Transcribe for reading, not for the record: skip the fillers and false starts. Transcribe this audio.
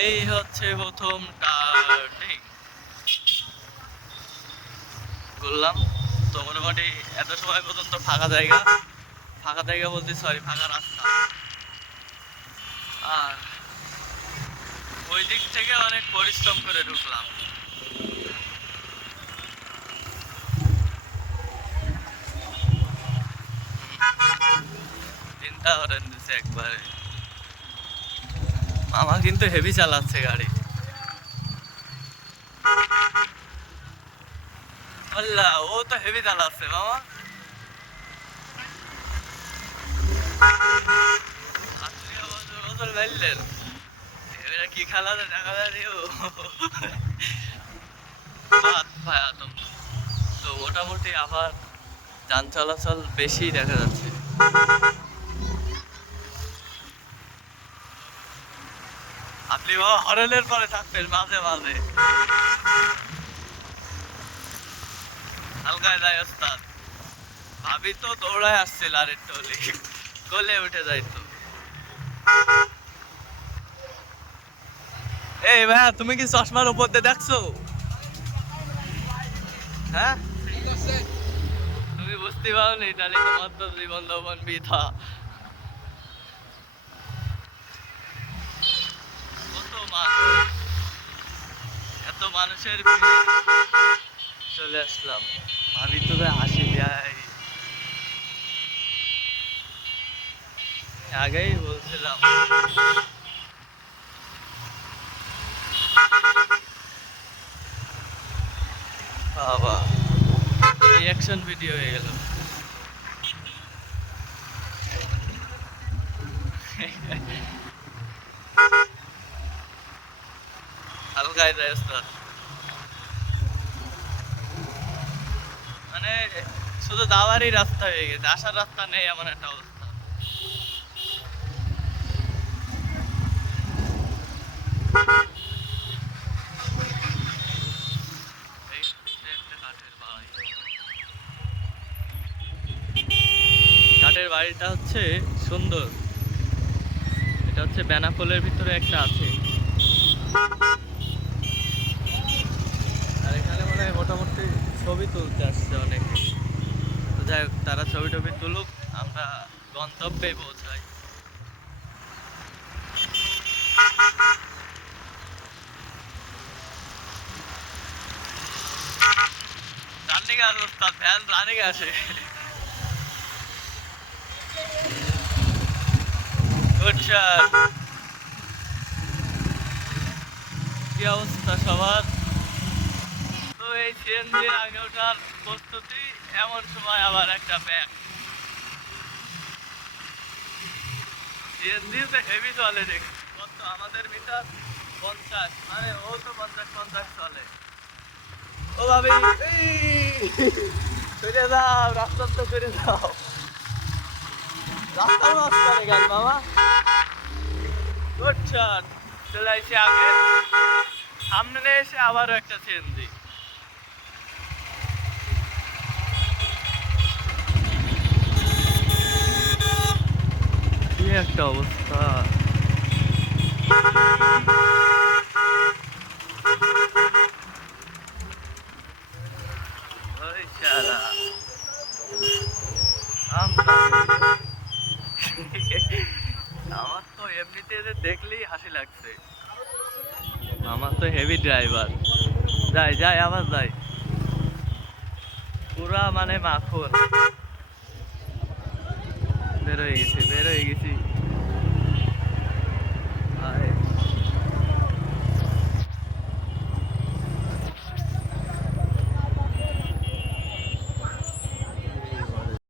এই হচ্ছে প্রথম টার্নিং করলাম। তো মোটামুটি এত সময় পর্যন্ত ফাঁকা জায়গা বলতে সরি ফাঁকা রাস্তা। আর ওই দিক থেকে অনেক পরিশ্রম করে ঢুকলাম। তিনটা হরেন দিছে একবারে। মামা কিন্তু হেভি চালাচ্ছে গাড়ি। আল্লাহ, ও তো হেভি চালাচ্ছে মামা। আপনি বছর বেললেন এবারে কি খেলা দেখা যায় তো মোটামুটি আবার যান চলাচল বেশি দেখা যাচ্ছে। আপনি হরেনের পরে থাকবেন মাঝে মাঝে। হালকায় যায় ওস্তাদ। ভাবি তো দৌড়ায় আসছিল আর একটু কোলে উঠে যাইতো। এই ভাইয়া, তুমি কি চশমার উপর দিয়ে দেখছো? হ্যাঁ, তুমি বুঝতে পারোনি, তাহলে তোমার তো জীবন দমন বৃথা। কত মানুষ, এত মানুষের চলে আসলাম। ভাবি তো হাসি দেয়। আগেই বলছিলাম বাবা, রিঅ্যাকশন ভিডিও হয়ে গেল। হালকায় যায় ওস্তাদ। মানে শুধু দাওয়ারই রাস্তা হয়ে গেছে, আসার রাস্তা নেই এমন একটা অবস্থা। কাঠের বাড়িটা হচ্ছে সুন্দর। এটা হচ্ছে বেনাপোলের ভিতরে একটা আছে। আর এখানে মানে মোটামুটি ছবি তুলতে আসছে অনেকে। তো যাই হোক, তারা ছবি টবি তুলুক, আমরা গন্তব্যে পৌঁছাই। রানিং আসে ওস্তাদ, ভ্যান রানিং আসে। কি অবস্থা সবার? তো এই সিএনজির আগে ওঠার প্রস্তুতি, এমন সময় আবার একটা ব্যাগ। সিএনজি তো হেভি চলে দেখি। কত আমাদের মিটার 50, মানে ও তো 50 চলে। ও ভাবি সরে যাও, রাস্তা তো সরে যাও। রাস্তার মাঝখানে গেল মামা। Good shot. চলে আসছে আগে, সামনে এসে আবারও একটা সিএনজি। কি একটা অবস্থা। ওই শালা আমার তো এমনিতে দেখলেই হাসি লাগছে। আমার তো হেভি ড্রাইভার। যাই আবার যাই, পুরা মানে মাখন। বের হয়ে গেছি।